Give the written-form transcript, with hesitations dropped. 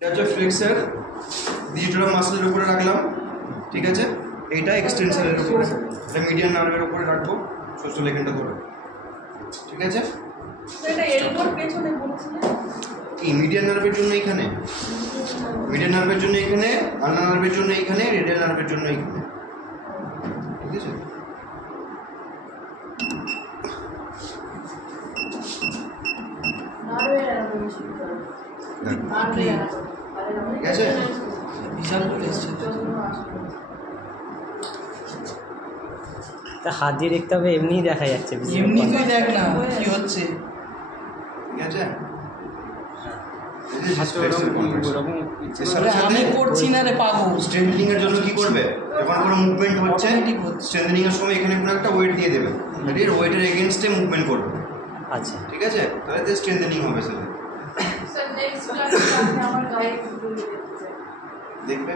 এটা হচ্ছে flexor, digital মাসলের উপরে রাখলাম, ঠিক আছে। এইটা এক্সটেনশনের উপরে, এটা মিডিয়ান নার্ভের উপরে রাখবো, সোশ্যাল এখানটা ধরে, ঠিক আছে। এই মিডিয়ান নার্ভের জন্য এইখানে, মিডিয়ান নার্ভের জন্য এইখানে, আলনা নার্ভের জন্য এইখানে, রেডিয়াল নার্ভের জন্য এইখানে, ঠিক আছে। ঠিক আছে, তা হাত দিয়ে দেখতে হবে, এমনিই দেখা যাচ্ছে, এমনি তুই দেখ না কি হচ্ছে, ঠিক আছে। আমি করছি না রে পাগল। স্ট্রেংথেনিং এর জন্য কি করবে, যখন কোনো মুভমেন্ট হচ্ছে স্ট্রেংথেনিং এর সময় এখানে কোনো একটা ওয়েট দিয়ে দেবে, এর ওয়েটের এগেইনস্টে মুভমেন্ট করবে, আচ্ছা ঠিক আছে। তাহলে তো স্ট্রেংথেনিং হবে সেটা, স্যার নেক্সট ক্লাসে আমার গাইড দেখবে।